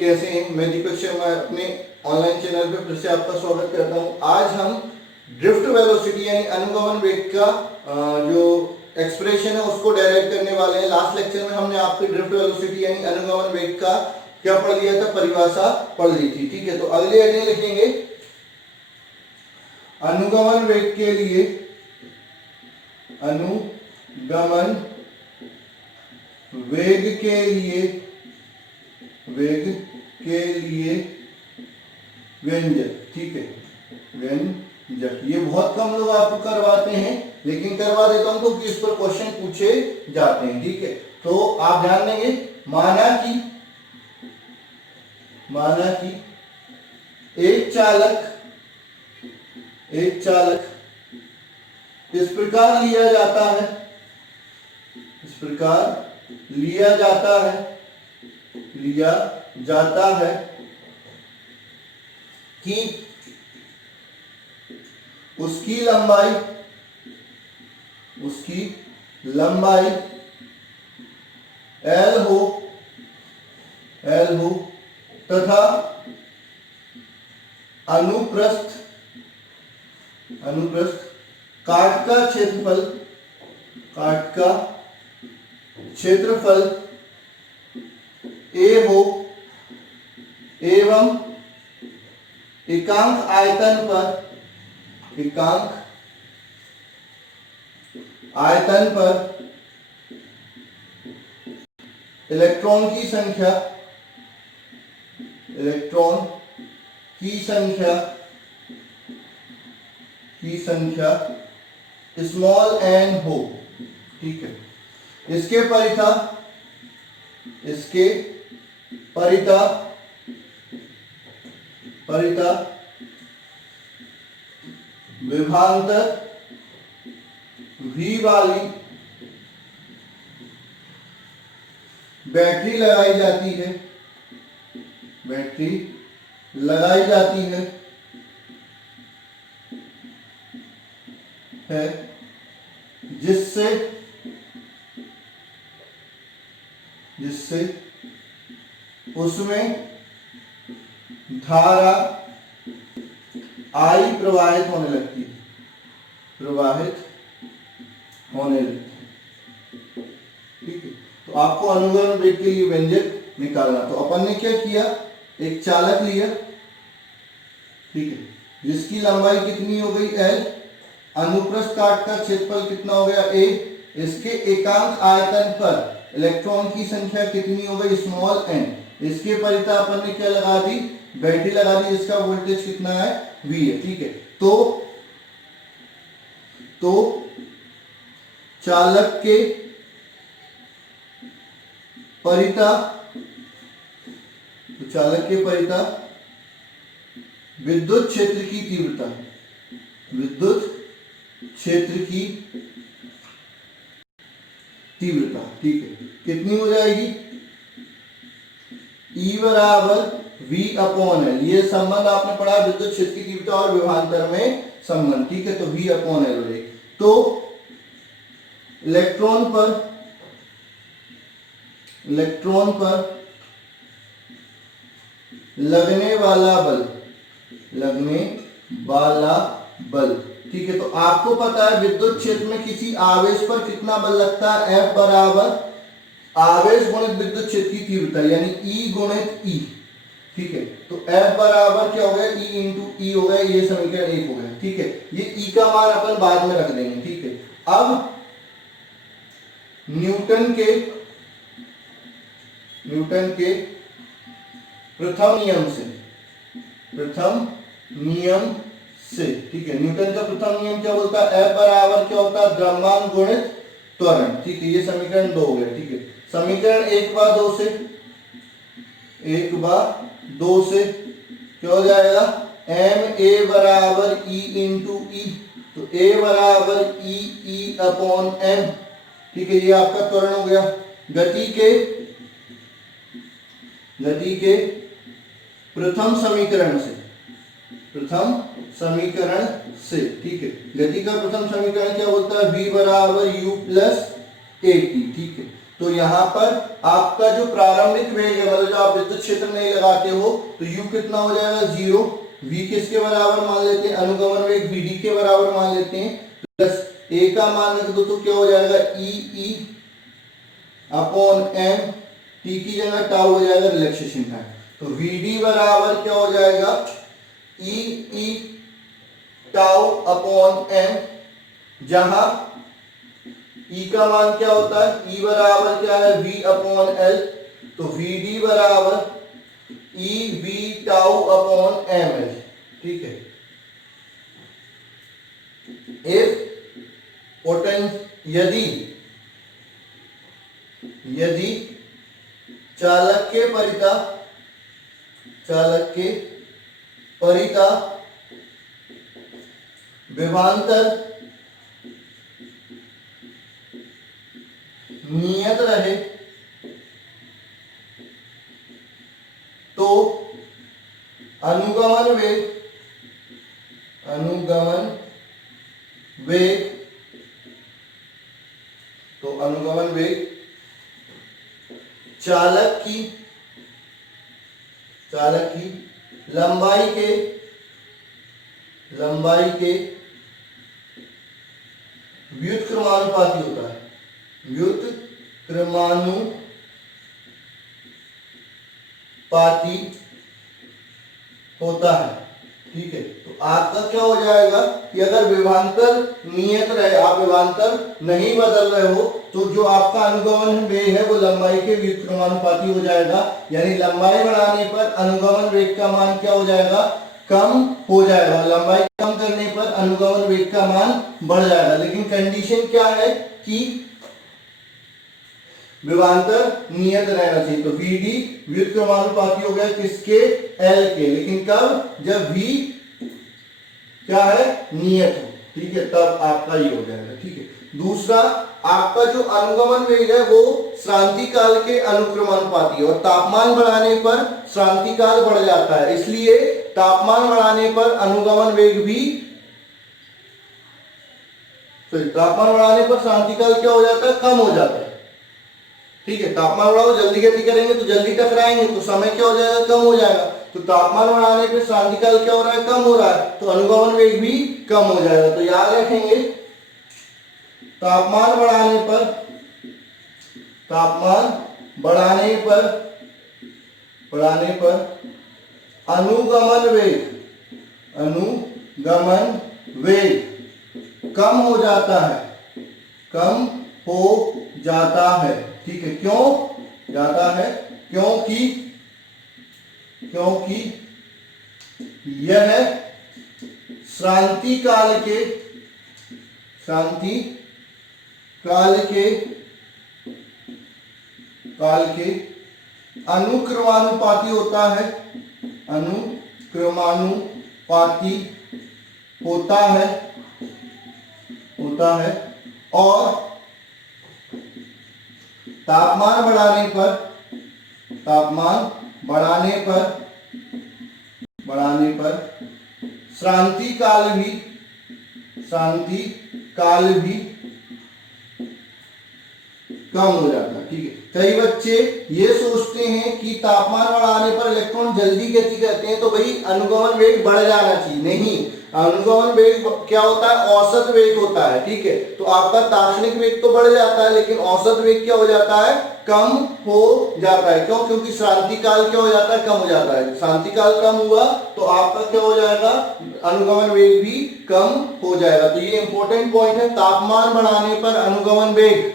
कैसे हैं? मैं दीपक शर्मा अपने ऑनलाइन चैनल पे फिर से आपका स्वागत करता हूं। आज हम ड्रिफ्ट वेलोसिटी यानी अनुगमन वेग का जो एक्सप्रेशन है उसको डेराइव करने वाले हैं। लास्ट लेक्चर में हमने आपके ड्रिफ्ट वेलोसिटी यानी अनुगमन वेग का क्या पढ़ लिया था, परिभाषा पढ़ ली थी। ठीक है, तो अगले हेडिंग लिखेंगे अनुगमन वेग के लिए, अनुगमन वेग के लिए व्यंजक। ठीक है, व्यंजक ये बहुत कम लोग आपको करवाते हैं, लेकिन करवा देता हूं क्योंकि इस पर क्वेश्चन पूछे जाते हैं। ठीक है, तो आप ध्यान देंगे, माना कि एक चालक इस प्रकार लिया जाता है कि उसकी लंबाई L हो तथा अनुप्रस्थ काट का क्षेत्रफल A हो एवं एकांक आयतन पर इलेक्ट्रॉन की संख्या स्मॉल n हो। ठीक है, इसके परिता विभवांतर V वाली बैटरी लगाई जाती है जिससे उसमें धारा I प्रवाहित होने लगती है। ठीक है, तो आपको अनुगमन वेग के लिए व्यंजक निकालना। तो अपन ने क्या किया, एक चालक लिया, ठीक है, जिसकी लंबाई कितनी हो गई L, अनुप्रस्थ काट का क्षेत्रफल कितना हो गया A, इसके एकांक आयतन पर इलेक्ट्रॉन की संख्या कितनी हो गई स्मॉल n, इसके परिता अपन ने क्या लगा दी, बैटरी लगा दी जिसका वोल्टेज कितना है V है। ठीक है, तो चालक के परिता विद्युत क्षेत्र की तीव्रता ठीक है, कितनी हो जाएगी, E बराबर V अपॉन L। ये संबंध आपने पढ़ा विद्युत क्षेत्र की तीव्रता और विभवांतर में संबंध। ठीक है, तो V अपॉन L हो जाएगी। तो इलेक्ट्रॉन पर लगने वाला बल। ठीक है, तो आपको पता है विद्युत क्षेत्र में किसी आवेश पर कितना बल लगता है, F बराबर आवेश गुणित विद्युत क्षेत्र की तीव्रता यानी E गुणित E। ठीक है, तो F बराबर क्या हो गया, E इंटू E हो गया, ये समीकरण 1 हो गया। ठीक है, ये E का मान अपन बाद में रख देंगे। ठीक है, अब न्यूटन के प्रथम नियम से ठीक है, न्यूटन का प्रथम नियम क्या बोलता है, F बराबर क्या होता है, द्रव्यमान गुणित त्वरण। ठीक है, ये समीकरण 2 हो गया। ठीक है, समीकरण 1 बार 2 से क्या हो जाएगा, ma बराबर E इंटू E, तो A बराबर E अपॉन m। ठीक है, ये आपका त्वरण हो गया। गति के प्रथम समीकरण से ठीक है, गति का प्रथम समीकरण क्या बोलता है, v बराबर u प्लस at। ठीक है, तो यहाँ पर आपका जो प्रारंभिक वेग है, मतलब जो आप विद्युत क्षेत्र नहीं लगाते हो, तो u कितना हो जाएगा 0, v किसके बराबर मान लेते हैं, अनुगमन वेग vd के बराबर मान लेते हैं, प्लस a का मान रख दो तो क्या हो जाएगा e अपॉन m, t की जगह टाउ हो जाएगा रिलैक्सेशन टाइम। तो vd बराबर क्या हो जाएगा e टाउ अपॉन m, जहां E का मान क्या होता है, E बराबर क्या है V अपॉन L, तो VD बराबर E V tau upon ML, ठीक है। इफ यदि चालक के परिता विभवांतर नियत रहे तो अनुगमन वेग चालक की लंबाई के व्युत्क्रमानुपाती होता है, व्युत्क्रमानुपाती होता है, ठीक है। तो आपका क्या हो जाएगा कि अगर विभवांतर नियत रहे, आप विभवांतर नहीं बदल रहे हो, तो जो आपका अनुगमन वेग है वो लंबाई के व्युत्क्रमानुपाती हो जाएगा, यानी लंबाई बढ़ाने पर अनुगमन वेग का मान क्या हो जाएगा, कम हो जाएगा, लंबाई कम करने पर अनुगमन वेग का मान बढ़ जाएगा। लेकिन कंडीशन क्या है कि विभवांतर नियत रहना चाहिए। तो VD व्युत्क्रमानुपाती हो गया किसके, L के, लेकिन कब, जब V क्या है, नियत हो, ठीक है, तब आपका ये हो जाएगा, ठीक है। दूसरा, आपका जो अनुगमन वेग है वो श्रांति काल के अनुक्रमानुपाती है, और तापमान बढ़ाने पर श्रांति काल बढ़ जाता है, इसलिए तापमान बढ़ाने पर अनुगमन वेग भी, तापमान बढ़ाने पर श्रांति काल क्या हो जाता है, कम हो जाता है, ठीक है। तापमान बढ़ाओ, जल्दी गति करेंगे तो जल्दी टकराएंगे, तो समय क्या हो जाएगा, कम हो जाएगा। तो तापमान बढ़ाने पे श्रांति काल क्या हो रहा है, कम हो रहा है, तो अनुगमन वेग भी कम हो जाएगा। तो याद रखेंगे, तापमान बढ़ाने पर अनुगमन वेग कम हो जाता है, ठीक है। क्यों जाता है, क्योंकि यह श्रांति काल के अनुक्रमानुपाती होता है, और तापमान बढ़ाने पर श्रांति काल भी कम हो जाता है, ठीक है। कई बच्चे ये सोचते हैं कि तापमान बढ़ाने पर इलेक्ट्रॉन जल्दी गति करते हैं, तो भाई अनुगमन वेग बढ़ जाना चाहिए। नहीं, अनुगमन वेग क्या होता है, औसत वेग होता है, ठीक है। तो आपका ताक्षणिक वेग तो बढ़ जाता है, लेकिन औसत वेग क्या हो जाता है, कम हो जाता है। क्यों, क्योंकि श्रांति काल क्या हो जाता है, कम हो जाता है। श्रांति काल कम हुआ तो आपका क्या हो जाएगा, अनुगमन वेग भी कम हो जाएगा। तो ये इंपॉर्टेंट पॉइंट है, तापमान बढ़ाने पर अनुगमन वेग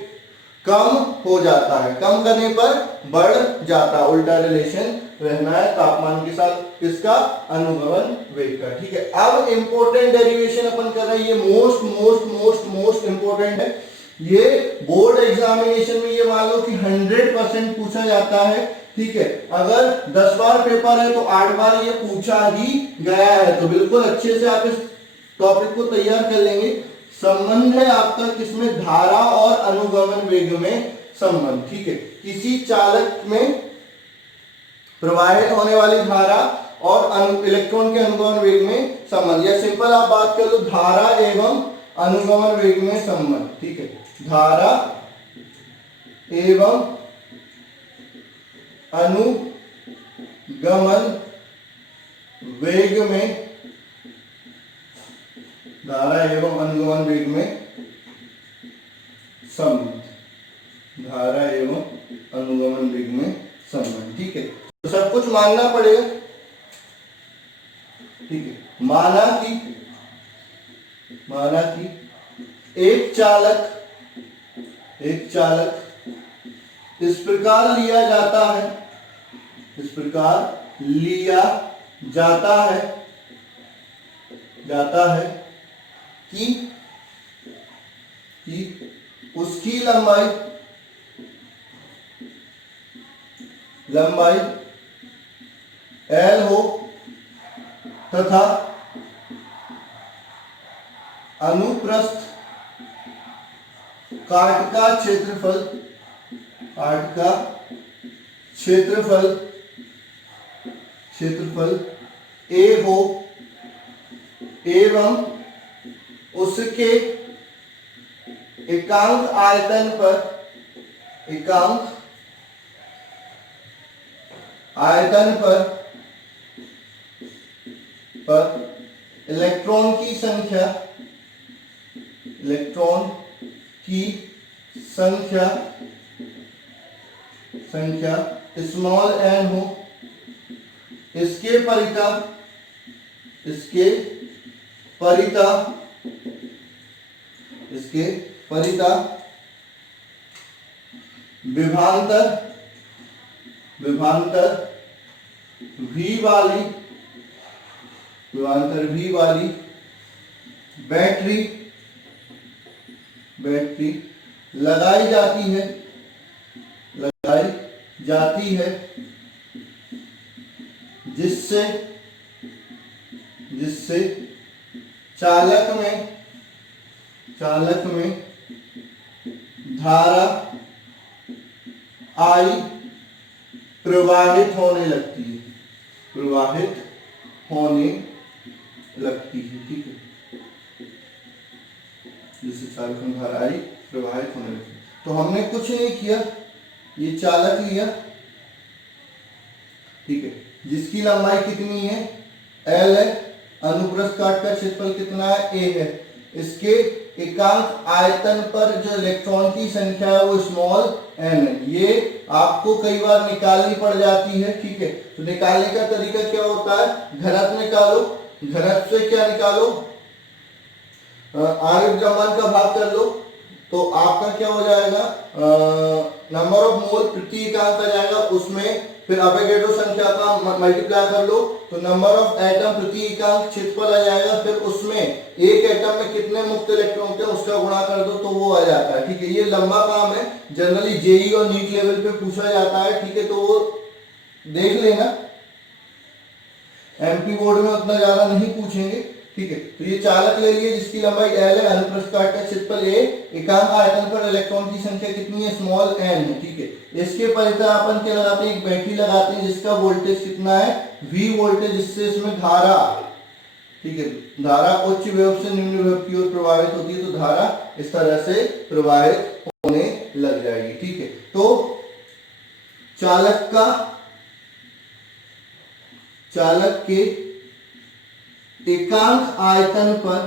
कम हो जाता है, कम करने पर बढ़ जाता है, उल्टा रिलेशन रहना है तापमान के साथ किसका, अनुगमन वेग का, ठीक है। अब इंपॉर्टेंट डेरिवेशन अपन कर रहे हैं, ये मोस्ट इंपॉर्टेंट है। ये बोर्ड एग्जामिनेशन में ये मान लो कि 100% पूछा जाता है, ठीक है। अगर 10 बार पेपर है तो 8 बार ये पूछा ही गया है, तो बिल्कुल अच्छे से आप इस टॉपिक को तैयार कर लेंगे। संबंध है आपका किसमें, धारा और अनुगमन वेग में संबंध, ठीक है। किसी चालक में प्रवाहित होने वाली धारा और इलेक्ट्रॉन के अनुगमन वेग में संबंध, या सिंपल आप बात कर लो धारा एवं अनुगमन वेग में संबंध, ठीक है। धारा एवं अनुगमन वेग में, धारा एवं अनुगमन वेग में संबंध, धारा एवं अनुगमन वेग में संबंध। ठीक है, तो सब कुछ मानना पड़ेगा। ठीक है, माना कि एक चालक इस प्रकार लिया जाता है कि उसकी लंबाई L हो तथा अनुप्रस्थ काट का क्षेत्रफल A हो एवं उसके एकांक आयतन पर इलेक्ट्रॉन की संख्या स्मॉल n हो। इसके परिता विभवांतर V वाली बैटरी लगाई जाती है जिससे चालक में धारा I प्रवाहित होने लगती है। ठीक है, जिससे चालक में धारा I प्रवाहित होने लगती है। तो हमने कुछ नहीं किया, ये चालक लिया। ठीक है, जिसकी लंबाई कितनी है L है, अनुप्रस्थ काट का क्षेत्रफल कितना है A है। इसके एकांक आयतन पर जो इलेक्ट्रॉन की संख्या है वो स्मॉल n है। ये आपको कई बार निकालनी पड़ जाती है। ठीक है, तो निकालने का तरीका क्या होता है, घनत्व निकालो, घनत्व से क्या निकालो, आगे द्रव्यमान का भाग कर लो, तो आपका क्या हो जाएगा, नंबर ऑफ मोल प्रति एकांक आ जाएगा, उसमें फिर अवोगाड्रो संख्या का मल्टीप्लाई कर लो तो नंबर ऑफ एटम प्रति एकांक क्षेत्रफल आ जाएगा, फिर उसमें एक एटम में कितने मुक्त इलेक्ट्रॉन थे उसका गुणा कर दो तो वो आ जाता है। ठीक है, ये लंबा काम है, जनरली जेई और नीट लेवल पे पूछा जाता है। ठीक है, तो वो देख लेना, एमपी बोर्ड में उतना ज्यादा नहीं पूछेंगे। ठीक है, तो ये चालक ले लिए जिसकी लंबाई L है, अनुप्रस्थ काट का क्षेत्रफल A, एकांक आयतन पर इलेक्ट्रॉन की संख्या कितनी है, स्मॉल n है। ठीक है, इसके परिता अपन क्या लगाते हैं, एक बैटरी लगाते हैं जिसका वोल्टेज कितना है V वोल्टेज, जिससे इसमें धारा, ठीक है, धारा उच्च विभव से निम्न विभव की ओर प्रवाहित होती है, तो धारा इस तरह से प्रवाहित होने लग जाएगी। ठीक है, तो चालक के एकांक आयतन पर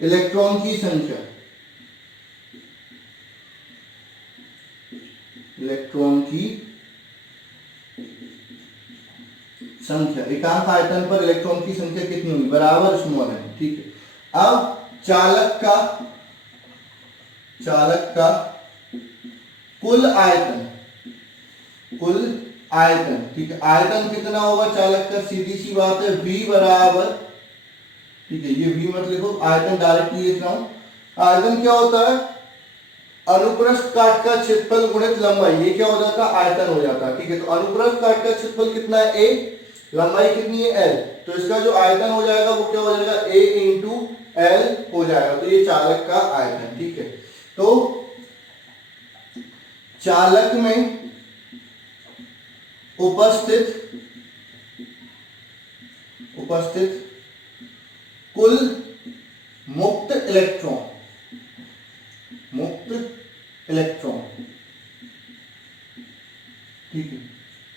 इलेक्ट्रॉन की संख्या एकांक आयतन पर इलेक्ट्रॉन की संख्या कितनी होगी, बराबर स्मॉल है। ठीक है, अब चालक का कुल आयतन, ठीक है, आयतन कितना होगा चालक का, सीधी सी बात है V बराबर, ठीक है, ये V मत लिखो, आयतन डायरेक्टली लिख रहा हूं। आयतन क्या होता है, अनुप्रस्थ काट का क्षेत्रफल गुणित लंबाई, ये क्या हो जाता है, आयतन हो जाता है। ठीक है, तो अनुप्रस्थ काट का क्षेत्रफल कितना है A, लंबाई कितनी है L, तो इसका जो आयतन हो जाएगा वो क्या हो जाएगा A इंटू L हो जाएगा, तो ये चालक का आयतन। ठीक है, तो चालक में उपस्थित कुल मुक्त इलेक्ट्रॉन, ठीक है,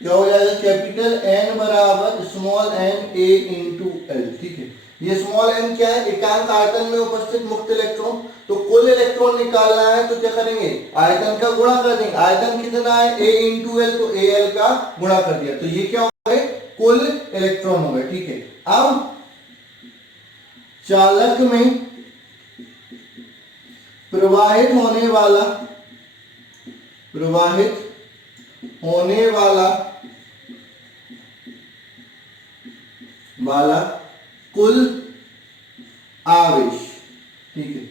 क्या हो जाएगा, कैपिटल N बराबर small n a into L. ठीक है, ये स्मॉल n क्या है, एकांक आयतन में उपस्थित मुक्त इलेक्ट्रॉन। तो कुल इलेक्ट्रॉन निकालना है तो क्या करेंगे, आयतन का गुणा कर देंगे। आयतन कितना है, a इंटू एल, तो al का गुणा कर दिया, तो ये क्या हो गए, कुल इलेक्ट्रॉन हो गए। ठीक है, अब चालक में प्रवाहित होने वाला कुल आवेश, ठीक है,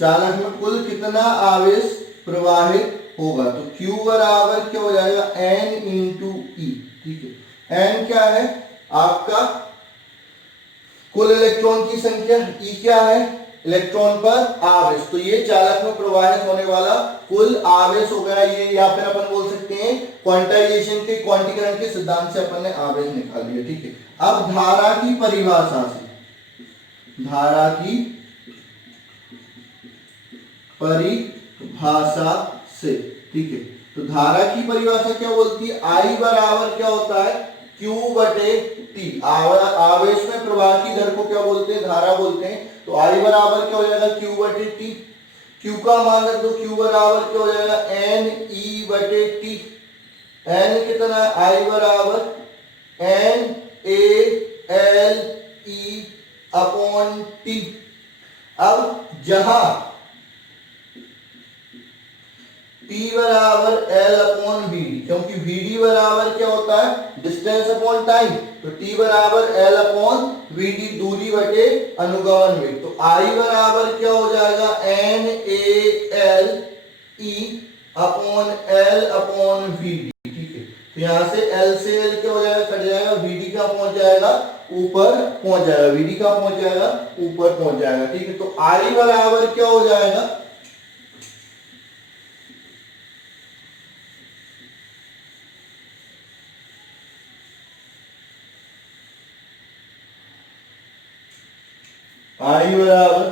चालक में कुल कितना आवेश प्रवाहित होगा, तो Q बराबर क्या हो जाएगा, N इंटू ई। ठीक है, N क्या है आपका कुल इलेक्ट्रॉन की संख्या, E क्या है इलेक्ट्रॉन पर आवेश, तो ये चालक में प्रवाहित होने वाला कुल आवेश हो गया ये, या फिर अपन बोल सकते हैं क्वांटाइजेशन के, क्वांटीकरण के सिद्धांत से अपन ने आवेश निकाल लिया। ठीक है, अब धारा की परिभाषा से, ठीक है, तो धारा की परिभाषा क्या बोलती है, I बराबर क्या होता है, Q बटे T। आवेश में प्रवाह की दर को क्या बोलते हैं, धारा बोलते हैं। तो I बराबर क्या हो जाएगा, Q बटे T। Q का मान रख दो, Q बराबर क्या हो जाएगा, N E बटे T। N कितना है, I बराबर N A L E upon T। अब जहां T बराबर L अपॉन VD, क्योंकि VD बराबर क्या होता है, डिस्टेंस अपॉन टाइम, तो T बराबर L अपॉन VD, दूरी बटे अनुगमन वेग। तो I बराबर क्या हो जाएगा, N A L E upon L upon VD। ठीक है, तो यहां से L से L क्या हो जाएगा, कट जाएगा, VD का पहुंच जाएगा ऊपर पहुंच जाएगा, VD का पहुंच जाएगा ऊपर पहुंच जाएगा। ठीक है, तो I बराबर क्या हो जाएगा, I बराबर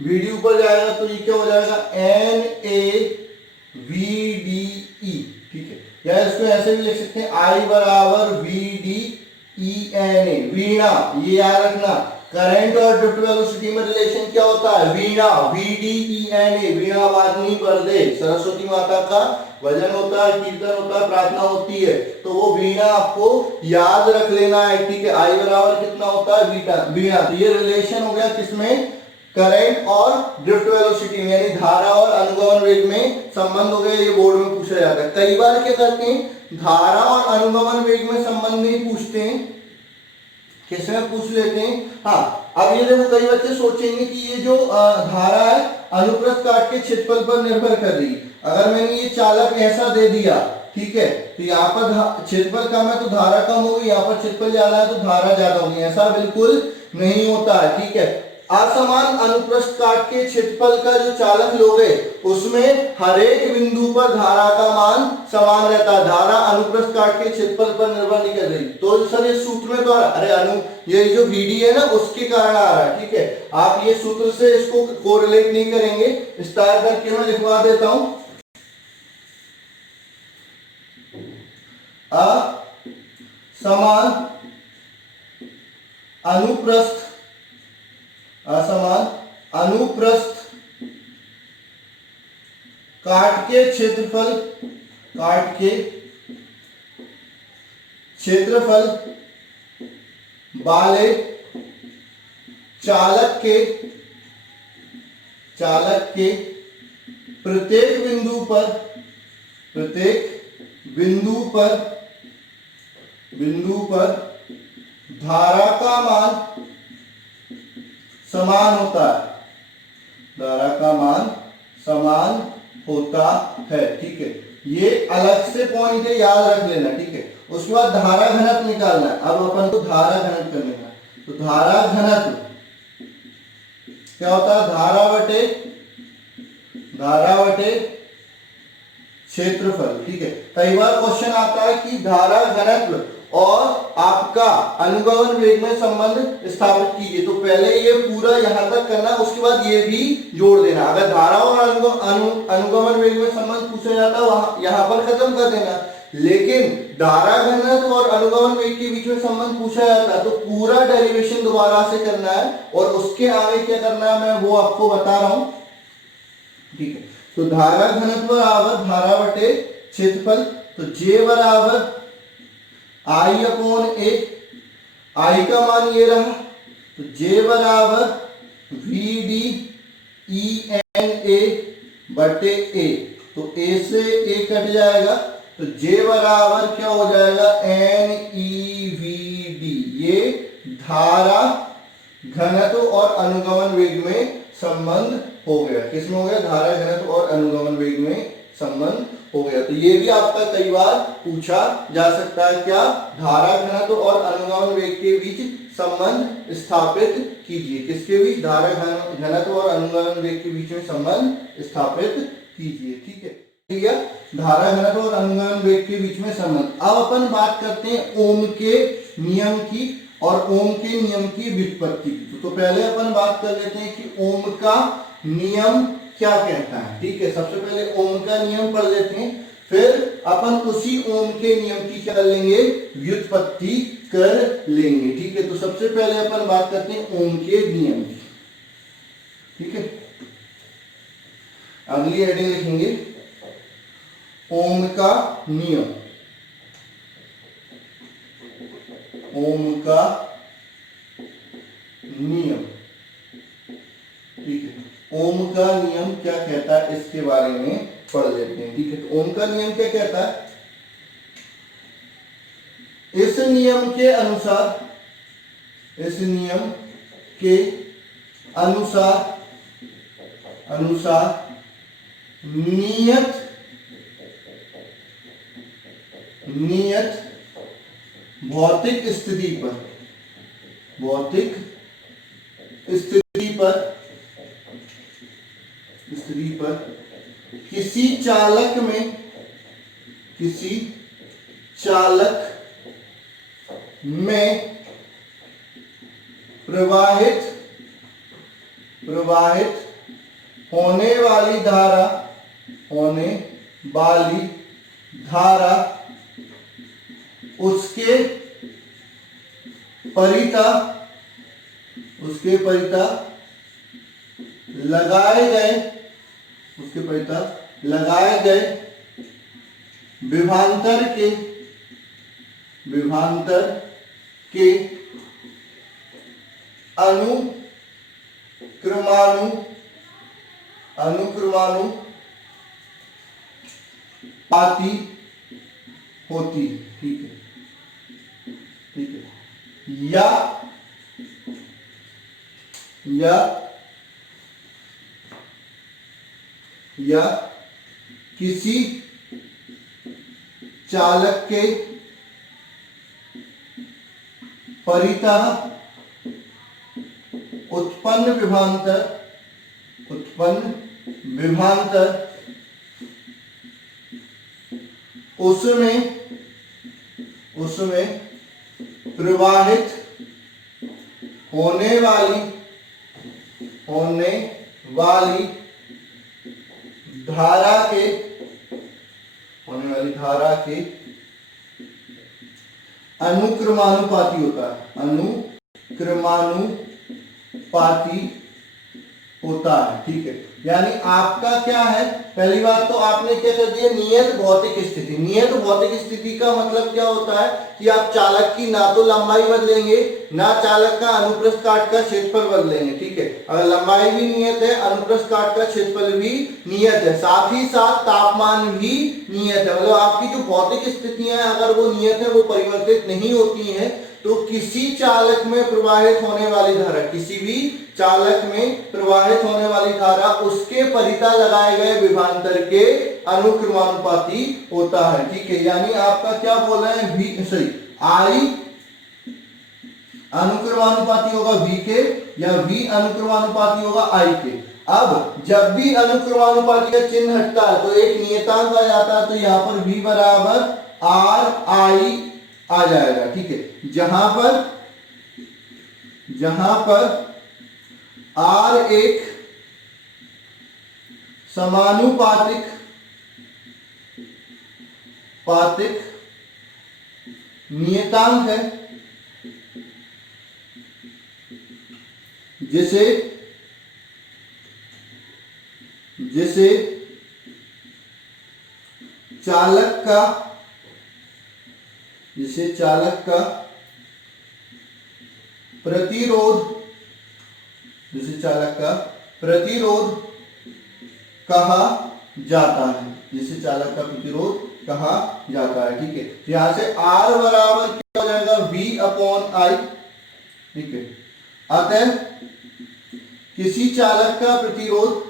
VD ऊपर जाएगा तो ये क्या हो जाएगा, NaVDE। ठीक है, या इसको ऐसे भी लिख सकते हैं, I बराबर VDENA, वीणा, ये याद रखना, करंट और ड्रिफ्ट वेलोसिटी में रिलेशन क्या होता है, वीणा, VDENA, वीणा वादनी पर्दे, सरस्वती माता का भजन होता है, कीर्तन होता है, प्रार्थना होती है, तो वो वीणा आपको याद रख लेना है। ठीक है, I बराबर कितना होता है, वीणा। तो ये रिलेशन हो गया किसमें, करंट और ड्रिफ्ट वेलोसिटी में, यानी धारा और अनुगमन वेग में संबंध हो गया। ये बोर्ड में पूछा जाता है। कई बार क्या करते हैं, धारा और अनुगमन वेग में संबंध नहीं पूछते हैं, किसमें पूछ लेते हैं, हाँ। अब ये देखो, कई बच्चे सोचेंगे कि ये जो धारा है अनुप्रस्थ काट के क्षेत्रफल पर निर्भर कर रही है। अगर मैंने ये चालक ऐसा दे दिया, ठीक है, तो यहाँ पर क्षेत्रफल कम है तो धारा कम होगी, यहाँ पर क्षेत्रफल ज्यादा है तो धारा ज्यादा होगी, ऐसा बिल्कुल नहीं होता है। ठीक है, असमान अनुप्रस्थ काट के क्षेत्रफल का जो चालक लोगे उसमें हर एक बिंदु पर धारा का मान समान रहता है, धारा अनुप्रस्थ काट के क्षेत्रफल पर निर्भर नहीं कर रही। तो सर ये सूत्र में तो अरे ये जो VD है ना उसके कारण आ रहा है। ठीक है, आप ये सूत्र से इसको कोरिलेट नहीं करेंगे, विस्तार करके मैं लिखवा देता हूं, असमान अनुप्रस्थ काट के क्षेत्रफल वाले चालक के प्रत्येक बिंदु पर धारा का मान समान होता है, धारा का मान समान होता है। ठीक है, ये अलग से पॉइंट है, याद रख लेना। ठीक है, उसके बाद धारा घनत्व निकालना है। अब अपन को धारा घनत्व करना है, तो धारा घनत्व क्या होता है, धारा बटे क्षेत्रफल। ठीक है, कई बार क्वेश्चन आता है कि धारा घनत्व और आपका अनुगमन वेग में संबंध स्थापित कीजिए। तो पहले ये पूरा यहां तक करना, उसके बाद ये भी जोड़ देना। अगर धारा और अनुगमन वेग में संबंध पूछा जाता है वहां यहां पर खत्म कर देना, लेकिन धारा घनत्व और अनुगमन वेग के बीच में संबंध पूछा जाता है तो पूरा डेरिवेशन दोबारा से करना है और उसके आगे क्या करना है मैं वो आपको बता रहा हूं, ठीक है। तो धारा घनत्व बराबर धारा बटे क्षेत्रफल, तो J बराबर I अपॉन ए, I का मान ये रहा, तो J बराबर VD ENA बटे A, तो A से A कट जाएगा, तो J बराबर क्या हो जाएगा NEVD। ये धारा घनत्व और अनुगमन वेग में संबंध हो गया। किसमें हो गया? धारा घनत्व और अनुगमन वेग में संबंध हो गया। तो ये भी आपका कई बार पूछा जा सकता है, क्या? धारा घनत्व और अनुगमन वेग के बीच संबंध स्थापित कीजिए। किसके बीच? धारा घनत्व और अनुगमन वेग के बीच में संबंध स्थापित कीजिए, ठीक है। ठीक है, धारा घनत्व और अनुगमन वेग के बीच में संबंध। अब अपन बात करते हैं ओम के नियम की और ओम के नियम की व्युत्पत्ति की। तो पहले अपन बात कर लेते हैं कि ओम का नियम क्या कहता है, ठीक है। सबसे पहले ओम का नियम पढ़ लेते हैं, फिर अपन उसी ओम के नियम की क्या कर लेंगे? व्युत्पत्ति कर लेंगे, ठीक है। तो सबसे पहले अपन बात करते हैं ओम के नियम की, ठीक है। अगली हेडिंग लिखेंगे ओम का नियम। ओम का नियम, ठीक है। ओम का नियम क्या कहता है इसके बारे में पढ़ लेते हैं, ठीक है। तो ओम का नियम क्या कहता है? इस नियम के अनुसार, इस नियम के अनुसार नियत भौतिक स्थिति पर किसी चालक में प्रवाहित होने वाली धारा उसके परिता लगाए गए विभवांतर के अनुक्रमानुपाती होती, ठीक है, ठीक है। या किसी चालक के परितः उत्पन्न विभवांतर उसमें प्रवाहित होने वाली धारा के अनुक्रमानुपाती होता है, ठीक है। यानी आपका क्या है, पहली बात तो आपने क्या कर दिया? नियत भौतिक स्थिति। नियत भौतिक स्थिति का मतलब क्या होता है कि आप चालक की ना तो लंबाई बदलेंगे, ना चालक का अनुप्रस्थ काट का क्षेत्रफल बदलेंगे, ठीक है। अगर लंबाई भी नियत है, अनुप्रस्थ काट का क्षेत्रफल भी नियत है, साथ ही साथ तापमान भी नियत है। मतलब आपकी जो भौतिक स्थितियां अगर वो नियत है, वो परिवर्तित नहीं होती हैं, तो किसी चालक में प्रवाहित होने वाली धारा, किसी भी चालक में प्रवाहित होने वाली धारा उसके परिता लगाए गए विभवांतर के अनुक्रमानुपाती होता है, ठीक है। यानी आपका क्या बोल रहे हैं? आई अनुक्रमानुपाती होगा V के, या V अनुक्रमानुपाती होगा I के। अब जब भी अनुक्रमानुपाती का चिन्ह हटता है तो एक नियतांक आ जाता है, तो यहाँ पर V बराबर R I आ जाएगा। ठीक है, जहां पर R एक समानुपातिक नियतांक है, जिसे चालक का प्रतिरोध कहा जाता है, ठीक है। यहां से R बराबर क्या हो जाएगा, V/I। ठीक है, अतः किसी चालक का प्रतिरोध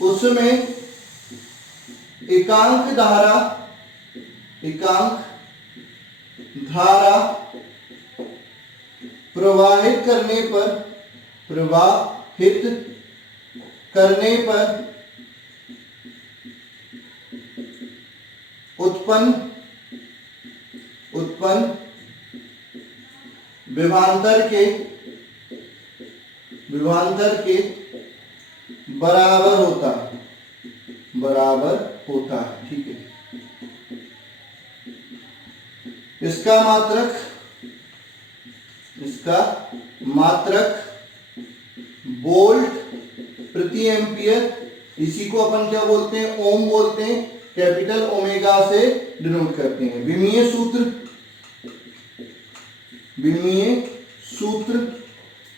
उसमें एकांक धारा प्रवाहित करने पर उत्पन्न विभवांतर के बराबर होता है। ठीक है, इसका मात्रक वोल्ट प्रति एम्पियर, इसी को अपन क्या बोलते हैं, ओम बोलते हैं, कैपिटल ओमेगा से डिनोट करते हैं। विमीय सूत्र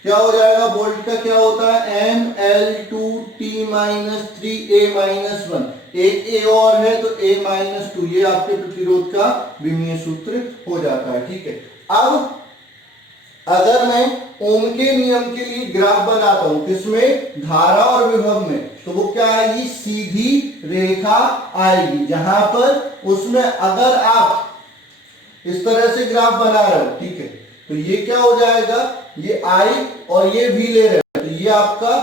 क्या हो जाएगा, वोल्ट का क्या होता है, N/2T-3A-1। एक A और है तो A-2, ये आपके प्रतिरोध का विमीय सूत्र हो जाता है। ठीक है, अब अगर मैं ओम के नियम के लिए ग्राफ बनाता हूं, किसमें, धारा और विभव में, तो वो क्या आएगी, सीधी रेखा आएगी, जहां पर उसमें अगर आप इस तरह से ग्राफ बना रहे हो, ठीक है, तो ये क्या हो जाएगा, ये I और ये V ले रहे हैं, तो ये आपका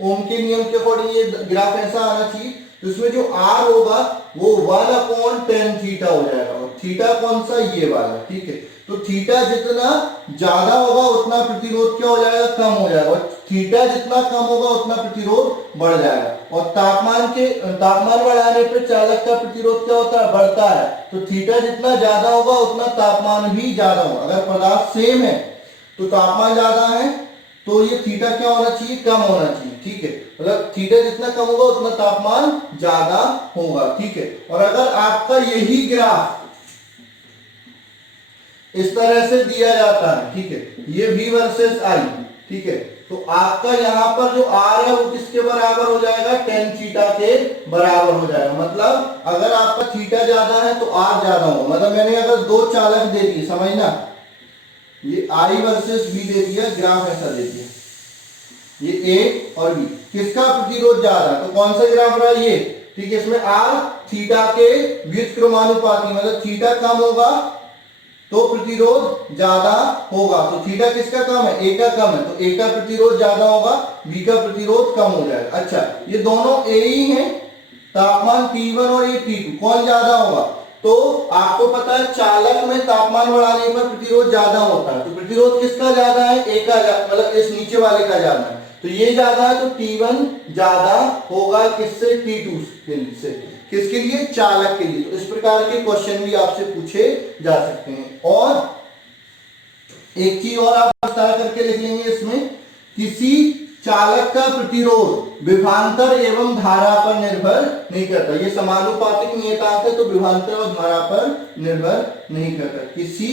ओम के नियम के अकॉर्डिंग ये ग्राफ ऐसा आना चाहिए। तो इसमें जो R होगा वो 1/tan थीटा हो जाएगा, और थीटा कौन सा, ये वाला। ठीक है, तो थीटा जितना ज्यादा होगा उतना प्रतिरोध क्या हो जाएगा, कम हो जाएगा, और थीटा जितना कम होगा उतना प्रतिरोध बढ़ जाएगा। और तापमान बढ़ाने पर चालक का प्रतिरोध क्या होता है, बढ़ता है। तो थीटा जितना ज्यादा होगा उतना तापमान भी ज्यादा होगा। अगर पदार्थ सेम है तो तापमान ज्यादा है तो ये थीटा क्या होना चाहिए, कम होना चाहिए। ठीक है, मतलब थीटा जितना कम होगा उतना तापमान ज्यादा होगा। ठीक है, और अगर आपका यही ग्राफ इस तरह से दिया जाता है, ठीक है, ये V वर्सेस I, ठीक है, तो आपका यहां पर जो R है वो किसके बराबर हो जाएगा, tan थीटा के बराबर हो जाएगा। मतलब अगर आपका थीटा ज्यादा है तो R ज्यादा होगा। मतलब मैंने अगर दो चालक दे दिए, समझना, ये I वर्सेस V दे दिया, ग्राफ ऐसा दे दिया, ये A और B, किसका प्रतिरोध ज्यादा है, तो कौन सा ग्राफ रहा, ये। ठीक है, इसमें R थीटा के व्युत्क्रमानुपाती, मतलब थीटा कम होगा तो प्रतिरोध ज्यादा होगा। तो थीटा किसका कम है, A का कम है, तो A का प्रतिरोध ज्यादा होगा, B का प्रतिरोध कम हो जाएगा। अच्छा, ये दोनों A ही हैं, तापमान T1 और ये T2, कौन ज्यादा होगा, तो आपको पता है चालक में तापमान बढ़ाने पर प्रतिरोध ज्यादा होता है। तो प्रतिरोध किसका ज्यादा है, A का, मतलब इस नीचे वाले का ज्यादा है, तो ये ज्यादा है, तो T1 ज्यादा होगा किससे, T2 से। किसके लिए, चालक के लिए। तो इस प्रकार के क्वेश्चन भी आपसे पूछे जा सकते हैं। और एक चीज और आप विस्तार करके लिख लेंगे इसमें, किसी चालक का प्रतिरोध विभवांतर एवं धारा पर निर्भर नहीं करता। ये समानुपातिक नियतांक है, तो विभवांतर और धारा पर निर्भर नहीं करता। किसी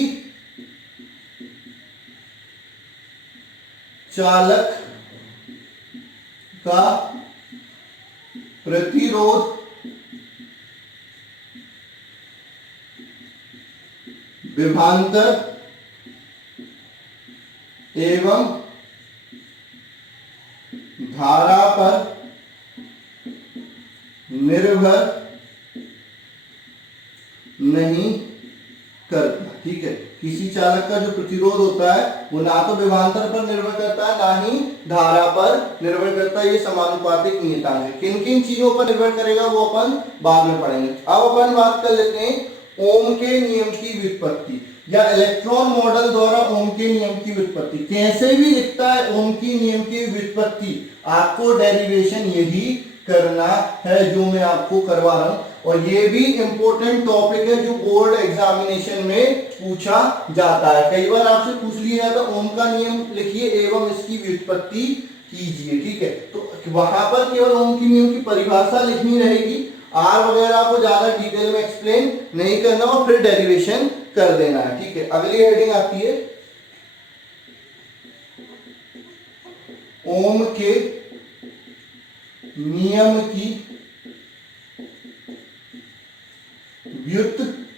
चालक का प्रतिरोध विभवांतर एवं धारा पर निर्भर नहीं करता। ठीक है, किसी चालक का जो प्रतिरोध होता है वो ना तो विभवांतर पर निर्भर करता है ना ही धारा पर निर्भर करता है। ये समानुपातिक नियतांक है। किन किन चीजों पर निर्भर करेगा वो अपन बाद में पढ़ेंगे। अब अपन बात कर लेते हैं ओम के नियम की व्युत्पत्ति या इलेक्ट्रॉन मॉडल द्वारा ओम के नियम की व्युत्पत्ति कैसे भी दिखता है। ओम की नियम की व्युत्पत्ति आपको डेरिवेशन यही करना है जो मैं आपको करवा रहा हूं, और ये भी इंपॉर्टेंट टॉपिक है जो बोर्ड एग्जामिनेशन में पूछा जाता है। कई बार आपसे पूछ लिया जाता है ओम का नियम लिखिए एवं इसकी व्युत्पत्ति कीजिए, ठीक है। तो वहां पर केवल ओम की नियम की परिभाषा लिखनी रहेगी, आर वगैरह आपको ज्यादा डिटेल में एक्सप्लेन नहीं करना और फिर डेरिवेशन कर देना है, ठीक है। अगली हेडिंग आती है ओम के नियम की व्युत्पत्ति।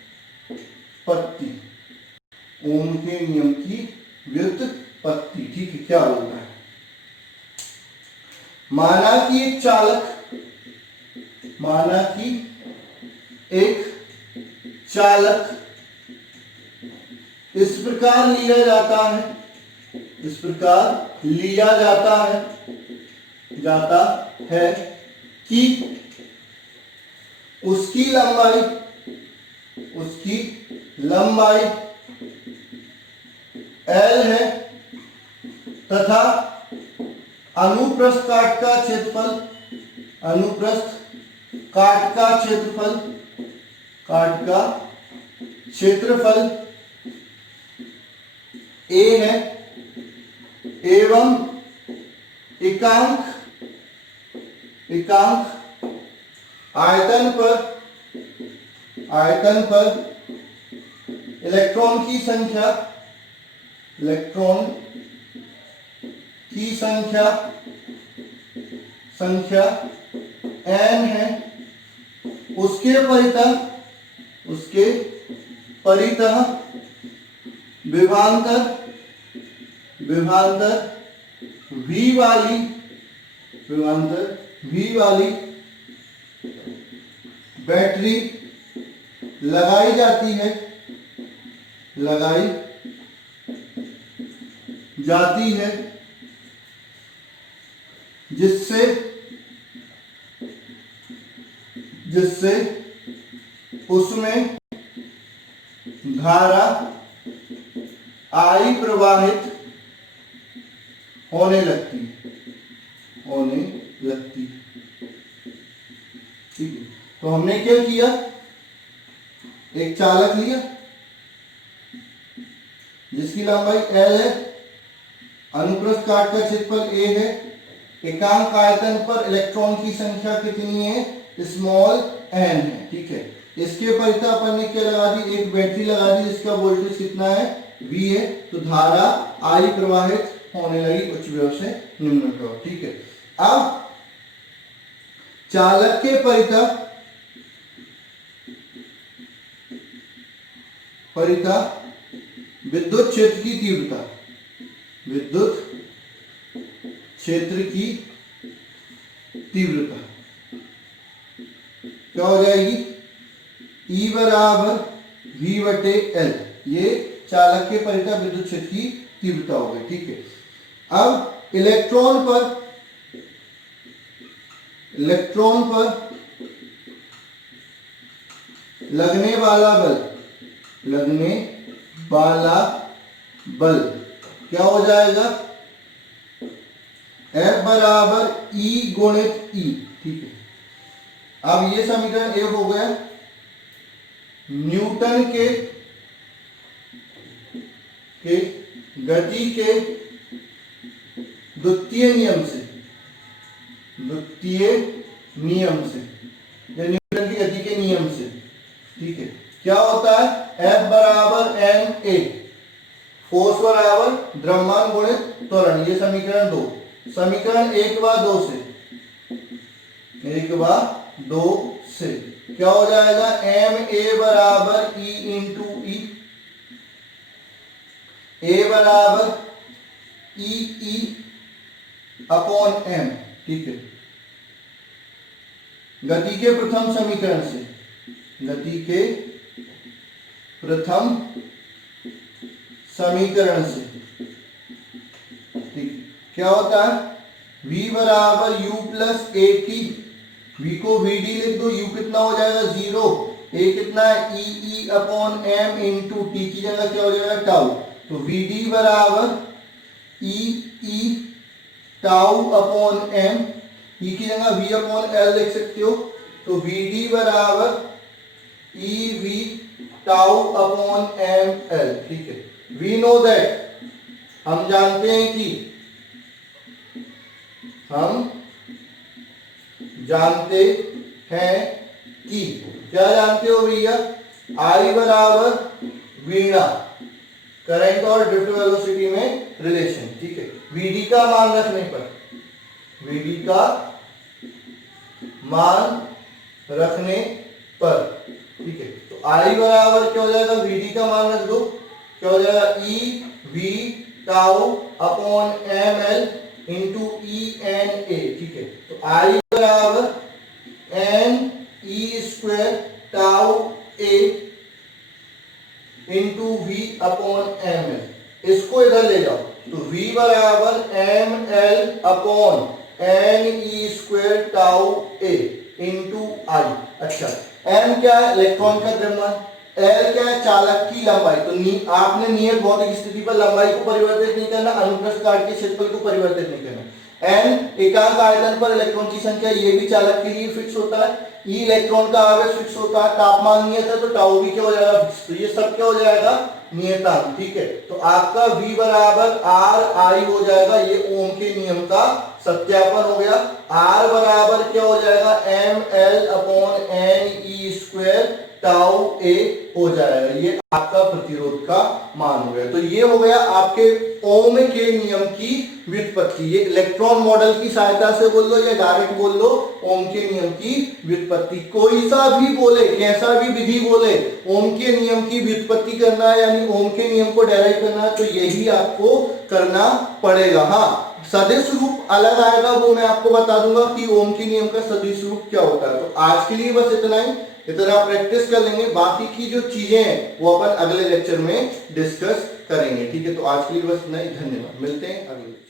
ओम के नियम की व्युत्पत्ति, ठीक है। क्या बोलना है, माना कि एक चालक इस प्रकार लिया जाता है कि उसकी लंबाई L है तथा अनुप्रस्थ काट का क्षेत्रफल A है एवं एकांक आयतन पर इलेक्ट्रॉन की संख्या n है। उसके परितः विभवांतर V वाली बैटरी लगाई जाती है जिससे उसमें धारा I प्रवाहित होने लगती, ठीक है। तो हमने क्या किया, एक चालक लिया जिसकी लंबाई L है, अनुप्रस्थ काट का क्षेत्रफल A है, एकांक आयतन पर इलेक्ट्रॉन की संख्या कितनी है, स्मॉल n है, ठीक है। इसके परितः अपन ने क्या लगा दी, एक बैटरी लगा दी जिसका वोल्टेज कितना है V है, तो धारा I प्रवाहित होने लगी उच्च विभव से निम्न विभव, ठीक है। अब चालक के परितः विद्युत क्षेत्र की तीव्रता क्या हो जाएगी, E बराबर V बटे L। ये चालक के परितः विद्युत क्षेत्र की तीव्रता हो गई, ठीक है। अब इलेक्ट्रॉन पर लगने वाला बल क्या हो जाएगा, F बराबर E गुणित E, ठीक है। अब ये समीकरण एक हो गया न्यूटन के गति के द्वितीय नियम से या न्यूटन की गति के नियम से, ठीक है। क्या होता है, F बराबर ma, फोर्स बराबर द्रव्यमान गुणित त्वरण, ये समीकरण 2। समीकरण 1 व 2 से क्या हो जाएगा, ma बराबर E इंटू E, A बराबर E अपॉन m, ठीक है। गति के प्रथम समीकरण से समीकरण से। ठीक, क्या होता है v बराबर u plus A T, v को vd लिख दो, u कितना हो जाएगा 0, a कितना है E upon M into T की जगह क्या हो जाएगा टाउ, तो vd बराबर E tau upon M, E की जगह v अपॉन एल लिख सकते हो, तो vd बराबर E V tau upon M L. ठीक है, वी नो दैट, हम जानते हैं कि क्या जानते हो भैया, I बराबर वीणा, करंट और ड्रिफ्ट वेलोसिटी में रिलेशन। ठीक है, VD का मान रखने पर, VD का मान रखने पर, ठीक है, तो I बराबर क्या हो जाएगा, VD का मान रख दो, क्या हो जाएगा E V tau upon M L into E N A. ठीक है, तो I बराबर N E square tau A into V upon M L, इसको इधर ले जाओ, तो v बराबर M L upon N E square tau A into I. अच्छा, m क्या है, इलेक्ट्रॉन का द्रव्यमान, l क्या है, चालक की लंबाई, तो आपने नियत भौतिक स्थिति पर लंबाई को परिवर्तित नहीं करना, अनुप्रस्थ काट के क्षेत्रफल को परिवर्तित नहीं करना। n एकांक आयतन पर इलेक्ट्रॉन की संख्या, ये भी चालक के लिए फिक्स होता है, ई इलेक्ट्रॉन का आवेश फिक्स होता है, तापमान नियत है, तो टाउ भी क्या हो जाएगा फिक्स, तो ये सब क्या हो जाएगा नियतांक। ठीक है, तो आपका v बराबर आर आई हो जाएगा, ये ओम के नियम का सत्यापन हो गया। r बराबर क्या हो जाएगा M L upon N E square tau A हो जाएगा, ये आपका प्रतिरोध का मान हो गया। तो ये हो गया आपके ओम के नियम की व्युत्पत्ति, ये इलेक्ट्रॉन मॉडल की सहायता से बोल लो या डायरेक्ट बोल लो, ओम के नियम की व्युत्पत्ति, कोई सा भी बोले, कैसा भी विधि बोले, ओम के नियम की व्युत्पत्ति करना है यानी ओम के नियम को डेराइव करना है, तो यही आपको करना पड़ेगा। हाँ, सदिश रूप अलग आएगा, वो मैं आपको बता दूंगा कि ओम के नियम का सदिश रूप क्या होता है। तो आज के लिए बस इतना ही, इतना प्रैक्टिस कर लेंगे, बाकी की जो चीजें हैं वो अपन अगले लेक्चर में डिस्कस करेंगे। ठीक है, तो आज के लिए बस इतना ही, धन्यवाद, मिलते हैं अगले।